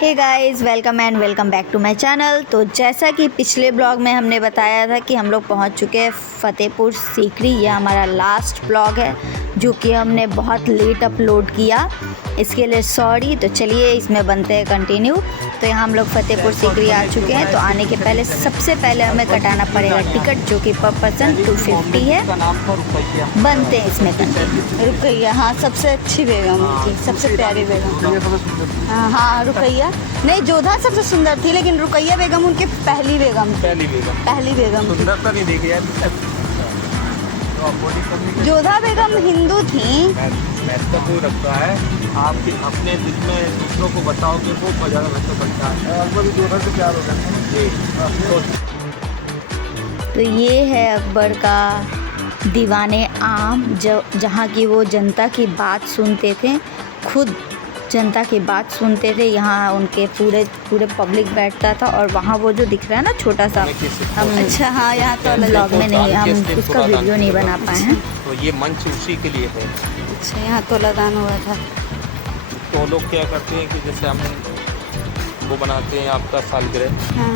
Hey guys, welcome back to my channel. तो जैसा कि पिछले ब्लॉग में हमने बताया था कि हम लोग पहुंच चुके हैं फ़तेहपुर सीकरी। यह हमारा लास्ट ब्लॉग है जो कि हमने बहुत लेट अपलोड किया, इसके लिए सॉरी। तो चलिए इसमें बनते हैं कंटिन्यू। तो यहाँ हम लोग फ़तेहपुर सीकरी आ चुके हैं। तो आने के पहले सबसे पहले हमें कटाना पड़ेगा टिकट, जो कि पर पर्सन 250 है। बनते हैं इसमें कंटिन्यू। रुकैया, हाँ सबसे अच्छी बेगम थी, सबसे प्यारी बेगम। हाँ रुकैया नहीं, जोधा सबसे सुंदर थी, लेकिन रुकैया बेगम उनकी पहली बेगम सुंदरता नहीं देखी यार। जोधा बेगम हिंदू थी। महत्व रखता है आपके अपने दिल में दूसरों को बताओ कि वो ज़्यादा महत्व करता है। जोधा से प्यार हो गया। तो ये है अकबर का दीवाने आम, जहाँ की वो जनता की बात सुनते थे, खुद जनता की बात सुनते थे। यहाँ उनके पूरे पब्लिक बैठता था। और वहाँ वो जो दिख रहा है ना छोटा सा, हम अच्छा हाँ, यहाँ तो ब्लॉग में नहीं, हम उसका वीडियो नहीं बना पाए हैं। तो ये मंच उसी के लिए है। अच्छा, यहाँ तोलादान हुआ था। तो लोग क्या करते हैं कि जैसे हम वो बनाते हैं आपका सालगिरह, हाँ।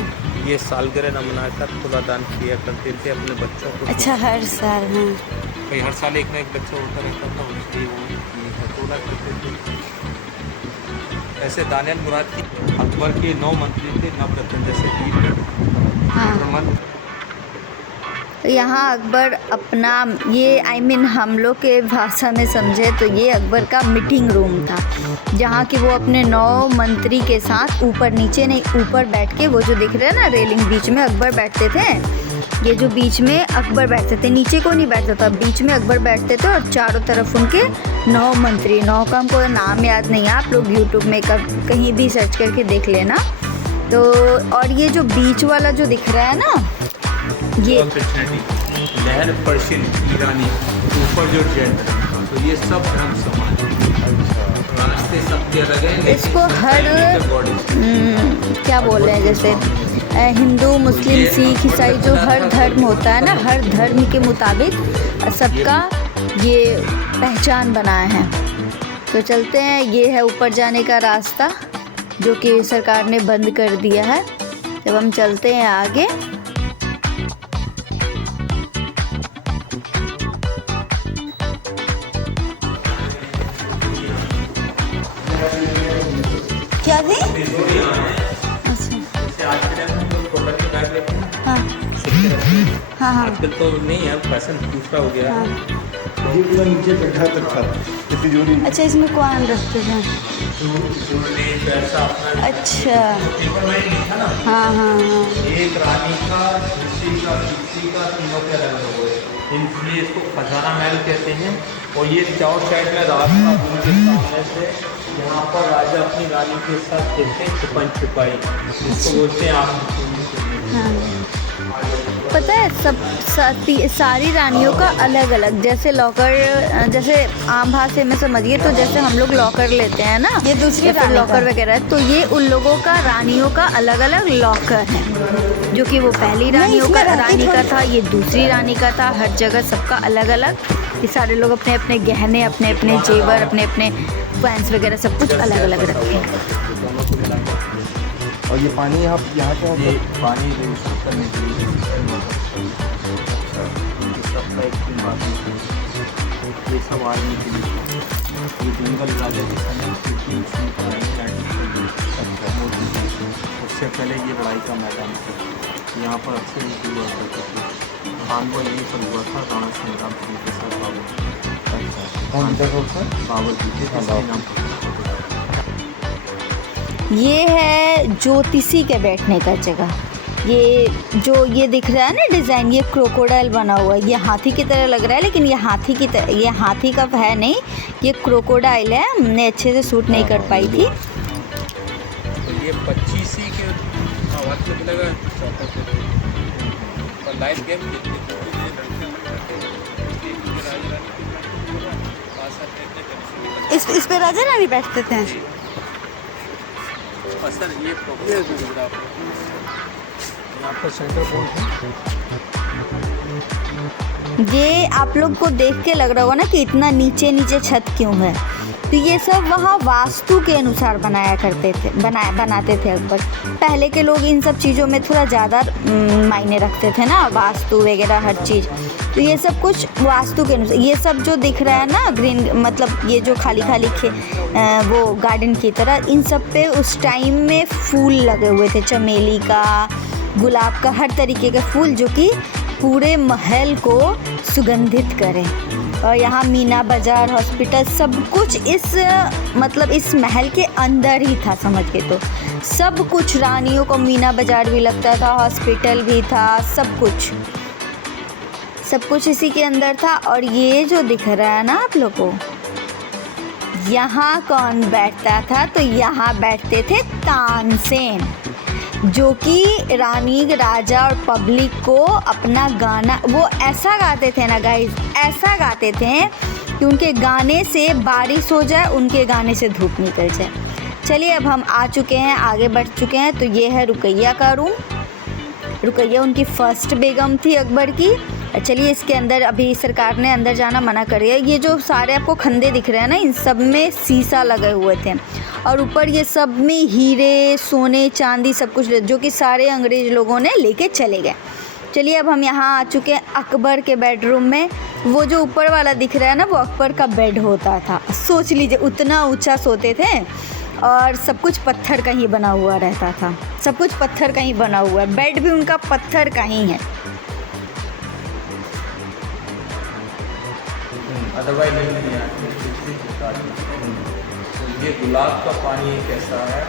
ये सालगिरह न मनाकर तोलादान किया करते थे अपने बच्चों को। अच्छा, हर साल। हाँ, भाई हर साल एक ना एक बच्चा होता रहता था, उसके वो तोला करते थे। ऐसे दानियाल मुराद की अकबर के 9 मंत्री थे, नवरत्न जैसे वीर हाँ। तो यहाँ अकबर अपना ये हम लोग के भाषा में समझे तो ये अकबर का मीटिंग रूम था, जहाँ कि वो अपने 9 मंत्री के साथ ऊपर नीचे नहीं, ऊपर बैठ के, वो जो दिख रहा है ना रेलिंग, बीच में अकबर बैठते थे। ये जो बीच में अकबर बैठते थे, नीचे को नहीं बैठता था, बीच में अकबर बैठते थे। और चारों तरफ उनके 9 मंत्री, 9 का हमको नाम याद नहीं है, आप लोग यूट्यूब में कहीं भी सर्च करके देख लेना। तो और ये जो बीच वाला जो दिख रहा है ना, ये लहर पर्शियन ईरानी ऊपर जो जेट, तो ये सब धर्म समान, रास्ते सबके अलग हैं। इसको हर क्या बोल रहे हैं, जैसे हिंदू, मुस्लिम, सिख, ईसाई, जो हर धर्म होता है ना, हर धर्म के मुताबिक सबका ये पहचान बनाया है। तो चलते हैं, ये है ऊपर जाने का रास्ता जो कि सरकार ने बंद कर दिया है। जब हम चलते हैं आगे, क्या थी? हाँ हाँ हाँ। आजकल तो नहीं है, फैशन दूसरा हो गया। हाँ। पूरा नीचे बैठा तक था इतनी जोड़ी। अच्छा, इसमें कौन रखते थे? अच्छा, हाँ हाँ हाँ। एक रानी का, ऋषि का, ऋषि का, तीनों के अलग हो गए, इसलिए इसको खजाना महल कहते हैं। और ये चार साइड में रास्ता उनके सामने से, यहाँ पर राजा अपनी रानी के साथ खेलते हैं छुपन छुपाई, इसको बोलते हैं आप। हाँ। पता है सारी रानियों का अलग अलग, जैसे लॉकर, जैसे आम भाषा में समझिए तो जैसे हम लोग लॉकर लेते हैं ना, ये दूसरी रानी लॉकर वगैरह, तो ये उन लोगों का, रानियों का अलग अलग लॉकर है। जो कि वो पहली रानियों का रानी का था, ये दूसरी रानी का था। हर जगह सबका अलग अलग, ये सारे लोग अपने अपने गहने, अपने अपने जेवर, अपने अपने फैंस वगैरह सब कुछ अलग अलग रखे हैं। और ये पानी यहाँ ये पानी रजिस्टर करने के लिए ये सब आर्मी के लिए, ये जंगल राजा के समय उससे पहले ये लड़ाई का मैदान था। यहाँ पर अच्छे नीति हुआ करते थे। खानवा यहीं पर हुआ था, राणा संग्राम सिंह के साथ बाबर जीते थे। ये है ज्योतिषी के बैठने का जगह। ये जो ये दिख रहा है ना डिज़ाइन, ये क्रोकोडाइल बना हुआ है। ये हाथी की तरह लग रहा है, लेकिन ये हाथी का है नहीं, ये क्रोकोडाइल है। हमने अच्छे से शूट नहीं कर पाई थी। तो ये 25 ही के आवाज़ में लगा और लाइव गेम इस पे राजा रानी बैठते थे। सर ये यहाँ पर सेंटर पॉइंट है। ये आप लोग को देख के लग रहा होगा ना कि इतना नीचे नीचे छत क्यों है। तो ये सब वहाँ वास्तु के अनुसार बनाते थे अकबर। पहले के लोग इन सब चीज़ों में थोड़ा ज़्यादा मायने रखते थे ना, वास्तु वगैरह हर चीज़। तो ये सब कुछ वास्तु के अनुसार, ये सब जो दिख रहा है ना ग्रीन, मतलब ये जो खाली वो गार्डन की तरह, इन सब पे उस टाइम में फूल लगे हुए थे, चमेली का, गुलाब का, हर तरीके के फूल जो कि पूरे महल को सुगंधित करें। और यहाँ मीना बाज़ार, हॉस्पिटल, सब कुछ इस महल के अंदर ही था, समझ के। तो सब कुछ, रानियों को मीना बाज़ार भी लगता था, हॉस्पिटल भी था, सब कुछ इसी के अंदर था। और ये जो दिख रहा है ना आप लोग को, यहाँ कौन बैठता था? तो यहाँ बैठते थे तानसेन, जो कि रानी, राजा और पब्लिक को अपना गाना, वो ऐसा गाते थे ना गाइस, ऐसा गाते थे कि उनके गाने से बारिश हो जाए, उनके गाने से धूप निकल जाए। चलिए अब हम आ चुके हैं, आगे बढ़ चुके हैं। तो ये है रुकैया का रूम। रुकैया उनकी फर्स्ट बेगम थी अकबर की। चलिए इसके अंदर, अभी सरकार ने अंदर जाना मना कर दिया। ये जो सारे आपको खंदे दिख रहे हैं ना, इन सब में शीशा लगे हुए थे, और ऊपर ये सब में हीरे, सोने, चांदी, सब कुछ, जो कि सारे अंग्रेज लोगों ने लेके चले गए। चलिए अब हम यहाँ आ चुके हैं अकबर के बेडरूम में। वो जो ऊपर वाला दिख रहा है ना, वो अकबर का बेड होता था। सोच लीजिए, उतना ऊंचा सोते थे, और सब कुछ पत्थर का ही बना हुआ रहता था, सब कुछ पत्थर का ही बना हुआ है, बेड भी उनका पत्थर का ही है। अदरवाइज नहीं है। ये गुलाब का पानी एक ऐसा है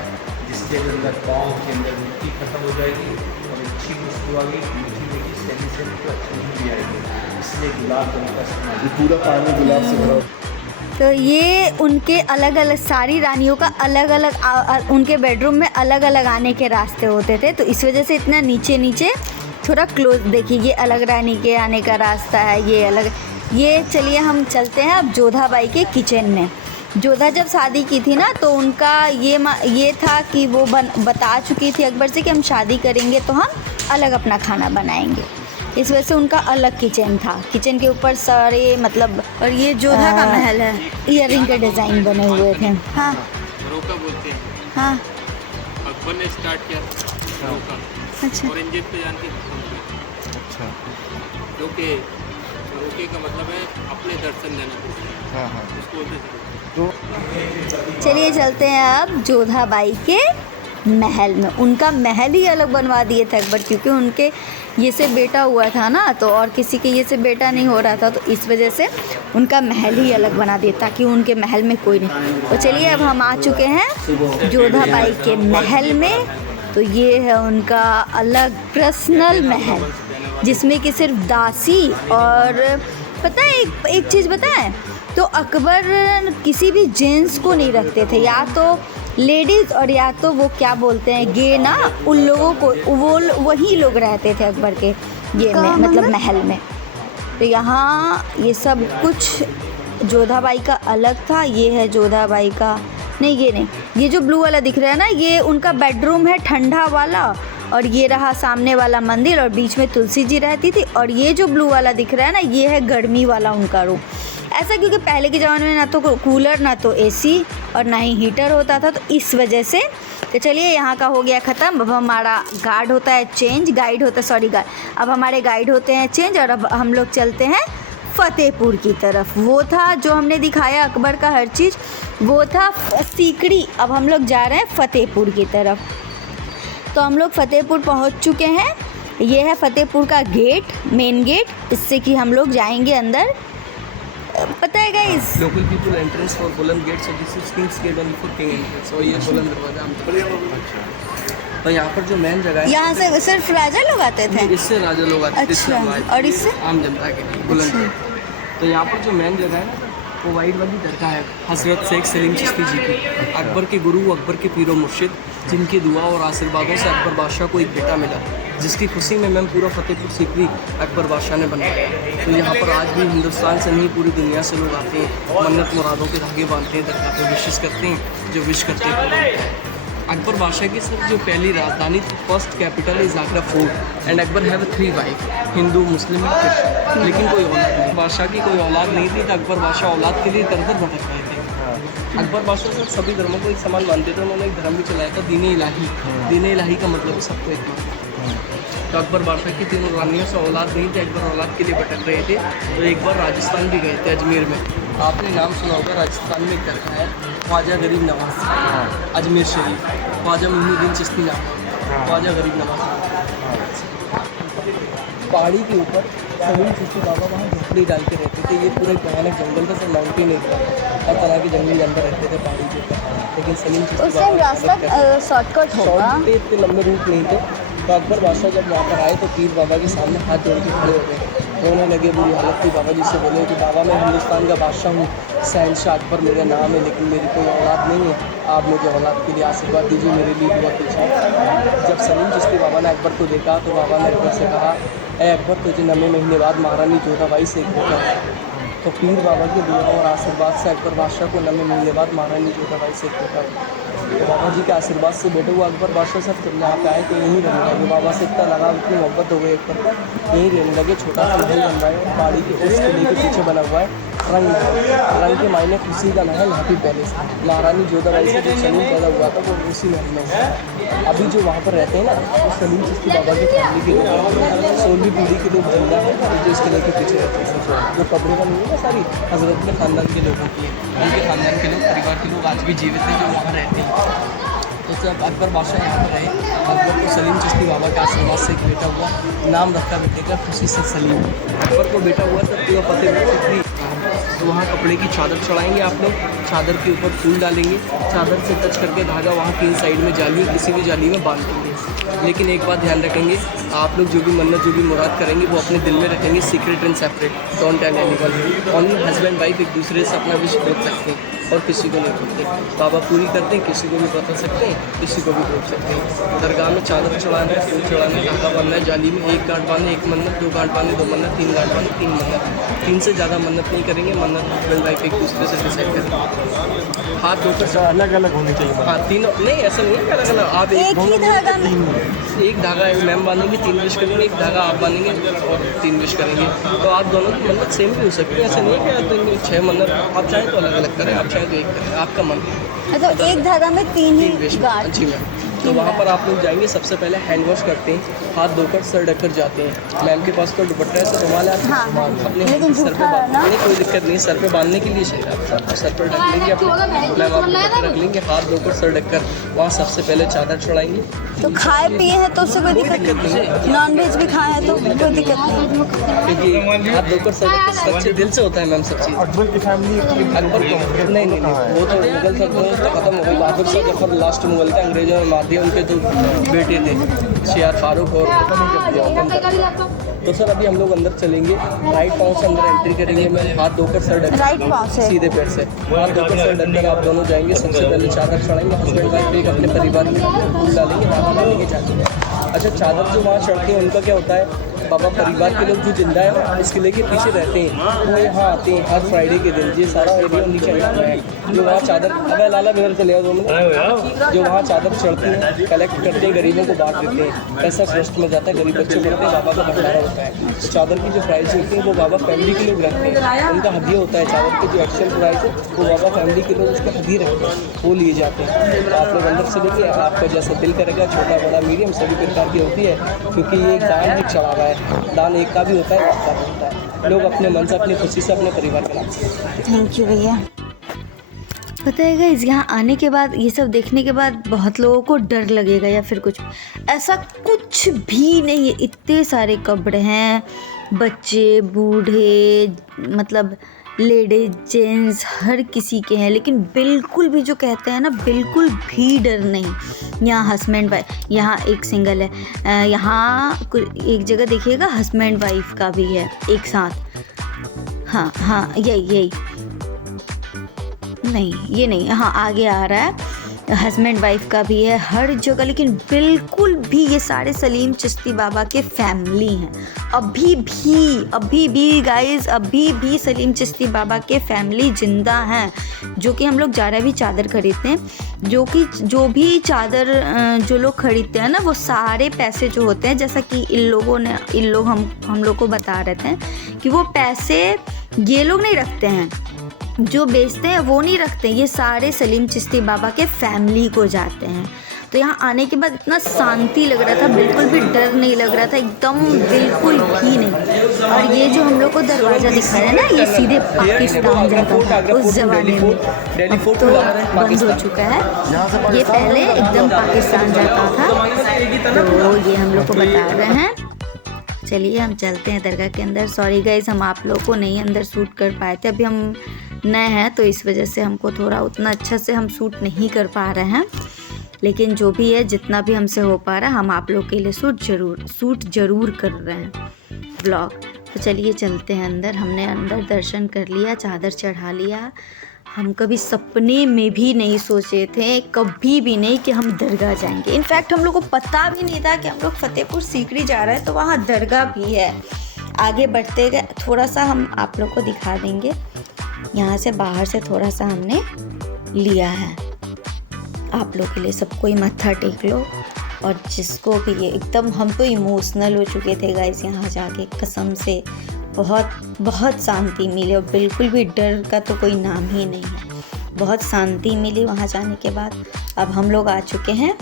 जिसके अंदर पाँव के अंदर मिट्टी खत्म हो जाएगी और अच्छी खुशबू आएगी, मीठी मीठी सेंसेशन तो अच्छी भी आएगी, इसलिए गुलाब का इस्तेमाल। ये पूरा पानी गुलाब से भरा। तो ये उनके अलग अलग, सारी रानियों का अलग अलग, उनके बेडरूम में अलग अलग आने के रास्ते होते थे। तो इस वजह से इतना नीचे नीचे थोड़ा क्लोज, देखिए ये अलग रानी के आने का रास्ता है, ये अलग। ये चलिए हम चलते हैं अब जोधा बाई के किचन में। जोधा जब शादी की थी ना, तो उनका ये था कि वो बता चुकी थी अकबर से कि हम शादी करेंगे तो हम अलग अपना खाना बनाएंगे। इस वजह से उनका अलग किचन था। किचन के ऊपर सारे मतलब, और ये जोधा का महल है, ईयरिंग के डिज़ाइन बने हुए थे। हाँ रोका बोलते हैं। हाँ अकबर ने स्टार्ट किया रोका। अच्छा। औरंगजेब पे जान के अच्छा। जो कि रोके का मतलब है अपने दर्शन देना। हाँ हाँ। उसको बोलते हैं। तो चलिए चलते हैं अब जोधा बाई के महल में। उनका महल ही अलग बनवा दिए थे अकबर, क्योंकि उनके ये से बेटा हुआ था ना, तो और किसी के ये से बेटा नहीं हो रहा था, तो इस वजह से उनका महल ही अलग बना दिया ताकि उनके महल में कोई नहीं। तो चलिए अब हम आ चुके हैं जोधा बाई के महल में। तो ये है उनका अलग पर्सनल महल, जिसमें कि सिर्फ दासी, और पता है एक चीज़ बताएं, तो अकबर किसी भी जेंट्स को नहीं रखते थे, या तो लेडीज़ और या तो वो क्या बोलते हैं गे ना, उन लोगों को, वो वही लोग रहते थे अकबर के ये में, मतलब महल में। तो यहाँ ये सब कुछ जोधा बाई का अलग था। ये है जोधा बाई का, नहीं ये नहीं, ये जो ब्लू वाला दिख रहा है ना, ये उनका बेडरूम है ठंडा वाला, और ये रहा सामने वाला मंदिर, और बीच में तुलसी जी रहती थी। और ये जो ब्लू वाला दिख रहा है ना, ये है गर्मी वाला उनका रूम। ऐसा क्योंकि पहले के ज़माने में ना तो कूलर, ना तो एसी, और ना ही हीटर होता था, तो इस वजह से। तो चलिए यहाँ का हो गया ख़त्म। अब हमारा गाइड होता है अब हमारे गाइड होते हैं चेंज, और अब हम लोग चलते हैं फतेहपुर की तरफ। वो था जो हमने दिखाया अकबर का हर चीज़, वो था सीकड़ी। अब हम लोग जा रहे हैं फतेहपुर की तरफ। तो हम लोग फतेहपुर पहुंच चुके हैं। ये है फतेहपुर का गेट, मेन गेट, इससे कि हम लोग जाएंगे अंदर। पता है guys, local people entrance for Buland gate, so this is king's gate only for king entrance. और ये बुलंद दरवाजा। तो यहाँ पर जो मेन जगह है, यहाँ से सिर्फ राजा लोग आते थे। इससे राजा लोग आते थे, अच्छा, और इससे आम जनता के लिए बुलंद। तो यहाँ पर जो मेन जगह है ना, वो वाइट वाली दरगाह है हज़रत शेख सलीम चिश्ती जी की, अकबर के गुरु, अकबर के पीरो मुर्शिद, जिनकी दुआ और आशीर्वादों से अकबर बादशाह को एक बेटा मिला, जिसकी खुशी में मैम पूरा फतेहपुर सीकरी अकबर बादशाह ने बनाया। तो यहाँ पर आज भी हिंदुस्तान से नहीं पूरी दुनिया से लोग आते हैं, मन्नत मुरादों के धागे बांधते हैं, दरगाह पर विशेष करते हैं, जो विश करते हैं। अकबर बादशाह की सिर्फ जो पहली राजधानी थी, first capital is Agra fort, and Akbar have 3 wife, Hindu, Muslim, Christian, लेकिन कोई औलाद नहीं। बादशाह की कोई औलाद नहीं थी, तो अकबर बादशाह औलाद के लिए दर दर भटक रहे थे। अकबर बादशाह साहब सभी धर्मों को एक समान मानते थे। उन्होंने एक धर्म भी चलाया था, दीन इलाही। दीन इलाही का मतलब सबको एक मानना। तो अकबर बादशाह की 3 रानियों से औलाद नहीं थे। अकबर औलाद के लिए भटक रहे थे, तो एक बार राजस्थान भी गए थे, अजमेर में। आपने नाम सुना होगा, राजस्थान में एक दरगाह है ख्वाजा गरीब नवाज, अजमेर शरीफ, ख्वाजा मोइनुद्दीन चिश्ती नाम, ख्वाजा गरीब नवाज। पहाड़ी के ऊपर सलीम चिश्ती बाबा वहाँ झोपड़ी डाल के रहते थे। ये पूरे भयानक जंगल था, सब माउंटेन एरिया, हर तरह के जंगली जानवर रहते थे पहाड़ी के ऊपर। लेकिन सलीम चिश्ती उस टाइम रास्ता शॉर्टकट होगा। शॉर्ट पे इतने लंबे रूट नहीं थे। तो अकबर बादशाह जब वहाँ पर आए तो पीर बाबा के सामने हाथ जोड़ के खड़े हो गए, रोने लगे। बुरी हालत थी बाबा जी से। बोले कि बाबा मैं हिंदुस्तान का बादशाह हूँ, शहनशाह अकबर मेरा नाम है, लेकिन मेरी कोई औलाद नहीं है। आप मुझे औलाद के लिए आशीर्वाद दीजिए, मेरे लिए दुआ कीजिए। जब सलीम चिश्ती बाबा ने अकबर को देखा तो बाबा ने अकबर से कहा, ए अकबर तुझे 9 महीने बाद महारानी जोधाबाई से एक बेटा है। तो पीर बाबा की दुआ और आशीर्वाद से अकबर बादशाह को 9 महीने बाद महारानी जोधाबाई से एक बेटा हुआ। तो बाबा जी के आशीर्वाद से बेटे हुआ अकबर बादशाह साहब जब यहाँ पे आए तो यहीं रहने लगे। बाबा से इतना लगाव, इतनी मोहब्बत हो गई अकबर को, यहीं रहने लगे। छोटा सा महल बनवाए पहाड़ी के उस किले के पीछे बना हुआ है रंग महल। रंग के मायने खुशी का महल, हैप्पी पैलेस। महारानी जोधाबाई से जो सलीम पैदा हुआ था वो उसी महल में हुआ। अभी जो वहाँ पर रहते हैं ना, वो सलीम चिश्ती बाबा की फैमिली के लोग, 16वीं पीढ़ी के लोग जिंदा हैं जो इस किले के पीछे रहते हैं। जो कब्रें बनी हुई है सारी हजरत के ख़ानदान के लोगों की, उनके ख़ानदान के लोग, परिवार के लोग आज भी जीवित हैं जो वहाँ रहते हैं। तो जब अकबर बादशाह यहाँ पर रहे, अकबर को सलीम चिश्ती बाबा के आशीर्वाद से एक बेटा हुआ, नाम रखा बेटे का खुशी से सलीम। अकबर को बेटा हुआ तब तो फतेह। तो वहाँ कपड़े की चादर चढ़ाएंगे आप लोग, चादर के ऊपर फूल डालेंगे, चादर से टच करके धागा वहाँ 3 साइड में जाली, किसी भी जाली में बांध देंगे। लेकिन एक बात ध्यान रखेंगे, आप लोग जो भी मन्नत, जो भी मुराद करेंगे वो अपने दिल में रखेंगे, secret and separate, don't tell anyone. Only husband wife एक दूसरे से अपना विश बोल सकते हैं और किसी को नहीं बोलते। बाबा पूरी करते हैं, किसी को भी बता सकते हैं, किसी को भी बोल सकते हैं। दरगाह में चादर चढ़ाना है, फूल चढ़ाना है, धागा बांधना है जाली में, 1 गांठ बांधे 1 मन्नत, 2 गांठ बांधे 2 मन्नत, 3 गांठ बांधे 3 मन्नत। 3 से ज़्यादा मन्नत नहीं करेंगे। मन्नत हस्बैंड वाइफ एक दूसरे से डिसाइड करेंगे। हाथ धोकर अलग अलग होनी चाहिए। हाँ, तीनों नहीं, ऐसा नहीं है अलग अलग। आप एक ही धागा में एक धागा मैम बांधेंगे, 3 विश करेंगे, एक धागा आप बांधेंगे और 3 विश करेंगे। तो आप दोनों की मन्नत सेम भी हो सकती है। ऐसा नहीं है कि आप 6 मन्नत, आप चाहें तो अलग अलग करें, आप चाहें तो एक करें, आपका मन। मतलब एक धागा में 3 ही विश गांठ। जी मैम। तो वहाँ पर आप लोग जाएंगे, सबसे पहले हैंड वॉश करते हैं, हाथ धोकर सर ढककर जाते हैं। मैम के पास तो दुपट्टा है, रुमाल है, हाँ, अपने लेकिन सर पे जूठा है ना? नहीं, कोई दिक्कत नहीं, सर पे बांधने के लिए चाहिए आप सर पर ढक लेंगे अपने। मैम आप दुपट्टा रख लेंगे, हाथ धोकर सर ढककर वहाँ सबसे पहले चादर चढ़ाएंगे। तो खाए पिए हैं तो उससे कोई दिक्कत नहीं, नॉन वेज भी खाए हैं तो कोई दिक्कत नहीं, क्योंकि हाथ धोकर सच्चे दिल से होता है मैम सब चीज़। अकबर की फैमिली अकबर को नहीं, वो तो मुगल सब खत्म हो गई। बहादुर शाह जफर लास्ट मुगल थे, अंग्रेजों ने मार दिया। उनके तो बेटे थे, शेर फारूक और तो सर अभी हम लोग अंदर चलेंगे, राइट पाँव से अंदर एंट्री करेंगे। मैं हाथ धोकर सर ढक, राइट पाँव से सीधे पैर से हाथ धोकर सर ढककर आप दोनों जाएंगे। सबसे पहले चादर चढ़ाएंगे, हस्बैंड वाइफ एक अपने परिवार के फूल डालेंगे, धागा डालेंगे जाएंगे। अच्छा, चादर जो वहाँ चढ़ती है उनका क्या होता है, बाबा परिवार के लोग जो जिंदा है इस किले के पीछे रहते हैं, वो यहाँ आते हैं हर फ्राइडे के दिन। ये सारा एरिया नीचे चढ़ता है जो वहाँ चादर, अब लाला बिगड़ चले 2 मिनट, जो वहाँ चादर चढ़ती है, कलेक्ट करते हैं, गरीबों को बांट देते हैं, पैसा ट्रस्ट में जाता है, गरीब बच्चे पढ़ते हैं, बाबा का भंडारा होता है। तो चादर की जो प्राइस होती है वो बाबा फैमिली के लोग रखते हैं, उनका हदिया होता है। चादर की जो एक्चुअल प्राइस है वो बाबा फैमिली के लोग उसके हदिया रखते हैं, वो लिए जाते हैं। तो आप लोग अंदर से देखिए, आपका जैसा दिल करेगा, छोटा बड़ा मीडियम सभी प्रकार की होती है, क्योंकि ये एक दान एक चढ़ावा है। दान एक का भी होता है, आपका भी होता है। लोग अपने मन से, अपनी खुशी से, अपने परिवार के नाम से। थैंक यू भैया। पता है गाइस, यहाँ आने के बाद, ये सब देखने के बाद बहुत लोगों को डर लगेगा या फिर कुछ, ऐसा कुछ भी नहीं है। इतने सारे कब्र हैं, बच्चे, बूढ़े, मतलब लेडीज, जेंट्स, हर किसी के हैं, लेकिन बिल्कुल भी जो कहते हैं ना, बिल्कुल भी डर नहीं। यहाँ हस्बैंड वाइफ, यहाँ एक सिंगल है, यहाँ एक जगह देखिएगा हस्बैंड वाइफ का भी है एक साथ। हाँ, यही नहीं, ये नहीं, हाँ आगे आ रहा है, हस्बैंड वाइफ का भी है हर जगह। लेकिन बिल्कुल भी ये सारे सलीम चिश्ती बाबा के फैमिली हैं। अभी भी गाइस, अभी भी सलीम चिश्ती बाबा के फैमिली जिंदा हैं। जो कि हम लोग ज़रा भी चादर खरीदते हैं, जो भी चादर जो लोग खरीदते हैं ना, वो सारे पैसे जो होते हैं, जैसा कि इन लोग हम लोग को बता रहे थे कि वो पैसे ये लोग नहीं रखते हैं, जो बेचते हैं वो नहीं रखते, ये सारे सलीम चिश्ती बाबा के फैमिली को जाते हैं। तो यहाँ आने के बाद इतना शांति लग रहा था, बिल्कुल भी डर नहीं लग रहा था, एकदम बिल्कुल भी नहीं। और ये जो हम लोग को दरवाज़ा दिखा रहा है ना, ये सीधे पाकिस्तान जाता था उस ज़माने में, अब तो बंद हो चुका है। ये पहले एकदम पाकिस्तान जाता था, तो ये हम लोग को बता रहे हैं। चलिए हम चलते हैं दरगाह के अंदर। सॉरी गाइस, हम आप लोगों को नहीं अंदर शूट कर पाए थे, अभी हम नए हैं तो इस वजह से हमको थोड़ा उतना अच्छा से हम शूट नहीं कर पा रहे हैं, लेकिन जो भी है, जितना भी हमसे हो पा रहा है, हम आप लोग के लिए शूट ज़रूर कर रहे हैं ब्लॉग। तो चलिए चलते हैं अंदर। हमने अंदर दर्शन कर लिया, चादर चढ़ा लिया। हम कभी सपने में भी नहीं सोचे थे, कभी भी नहीं, कि हम दरगाह जाएंगे। इनफैक्ट हम लोग को पता भी नहीं था कि हम लोग फतेहपुर सीकरी जा रहे हैं, तो वहाँ दरगाह भी है। आगे बढ़ते गए, थोड़ा सा हम आप लोग को दिखा देंगे। यहाँ से बाहर से थोड़ा सा हमने लिया है आप लोग के लिए। सबको ही मत्था टेक लो, और जिसको भी ये एकदम, हम तो इमोशनल हो चुके थे गाइस यहाँ जाके, कसम से बहुत शांति मिली, और बिल्कुल भी डर का तो कोई नाम ही नहीं है। बहुत शांति मिली वहाँ जाने के बाद। अब हम लोग आ चुके हैं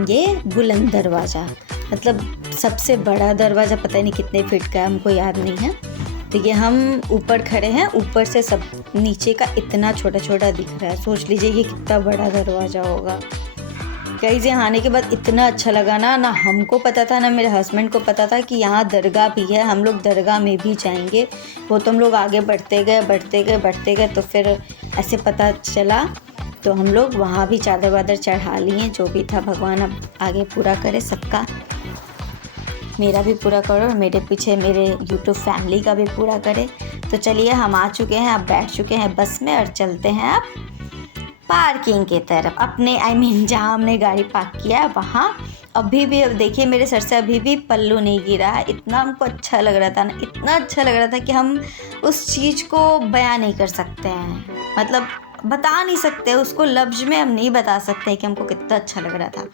ये बुलंद दरवाज़ा, मतलब सबसे बड़ा दरवाज़ा, पता नहीं कितने फीट का है, हमको याद नहीं है। तो ये हम ऊपर खड़े हैं, ऊपर से सब नीचे का इतना छोटा छोटा दिख रहा है। सोच लीजिए ये कितना बड़ा दरवाज़ा होगा। कहीं से आने के बाद इतना अच्छा लगा ना हमको पता था, ना मेरे हस्बैंड को पता था कि यहाँ दरगाह भी है, हम लोग दरगाह में भी जाएंगे। वो तो हम लोग आगे बढ़ते गए, तो फिर ऐसे पता चला, तो हम लोग वहाँ भी चादर वादर चढ़ा लिए। जो भी था, भगवान अब आगे पूरा करे सबका, मेरा भी पूरा करो, और मेरे पीछे मेरे यूट्यूब फैमिली का भी पूरा करे। तो चलिए हम आ चुके हैं, अब बैठ चुके हैं बस में, और चलते हैं अब पार्किंग की तरफ, अपने जहाँ हमने गाड़ी पार्क किया है वहाँ। अभी भी, अब देखिए मेरे सर से अभी भी पल्लू नहीं गिरा है। इतना हमको अच्छा लग रहा था ना, इतना अच्छा लग रहा था कि हम उस चीज़ को बयां नहीं कर सकते हैं, मतलब बता नहीं सकते उसको, लफ्ज़ में हम नहीं बता सकते कि हमको कितना अच्छा लग रहा था।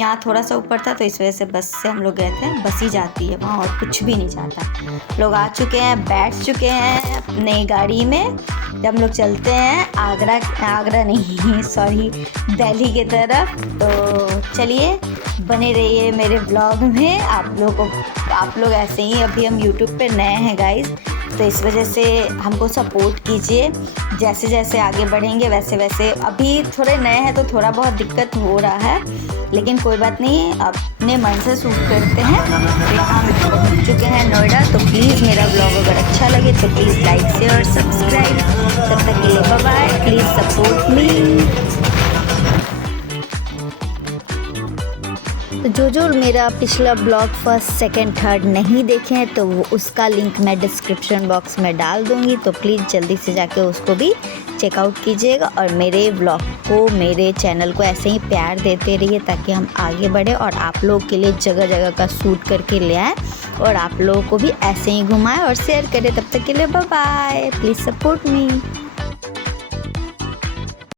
यहाँ थोड़ा सा ऊपर था, तो इस वजह से बस से हम लोग गए थे। बस ही जाती है वहाँ, और कुछ भी नहीं जाता। लोग आ चुके हैं, बैठ चुके हैं अपने गाड़ी में। जब हम लोग चलते हैं आगरा नहीं सॉरी दिल्ली की तरफ। तो चलिए बने रहिए मेरे ब्लॉग में। आप लोग ऐसे ही, अभी हम यूट्यूब पे नए हैं गाइस, तो इस वजह से हमको सपोर्ट कीजिए। जैसे जैसे आगे बढ़ेंगे वैसे वैसे, अभी थोड़े नए हैं तो थोड़ा बहुत दिक्कत हो रहा है, लेकिन कोई बात नहीं, अपने मन से शूट करते हैं। तो यहाँ हम पहुँच चुके हैं नोएडा। तो प्लीज़ मेरा ब्लॉग अगर अच्छा लगे तो प्लीज़ लाइक शेयर सब्सक्राइब। तब तक के लिए bye bye, please support me. तो जो मेरा पिछला ब्लॉग फर्स्ट सेकंड थर्ड नहीं देखे हैं, तो वो उसका लिंक मैं डिस्क्रिप्शन बॉक्स में डाल दूँगी, तो प्लीज़ जल्दी से जाके उसको भी चेकआउट कीजिएगा। और मेरे ब्लॉग को, मेरे चैनल को ऐसे ही प्यार देते रहिए, ताकि हम आगे बढ़े और आप लोग के लिए जगह जगह का शूट करके ले आएँ, और आप लोगों को भी ऐसे ही घुमाएं और शेयर करें। तब तक के लिए bye bye, please support me.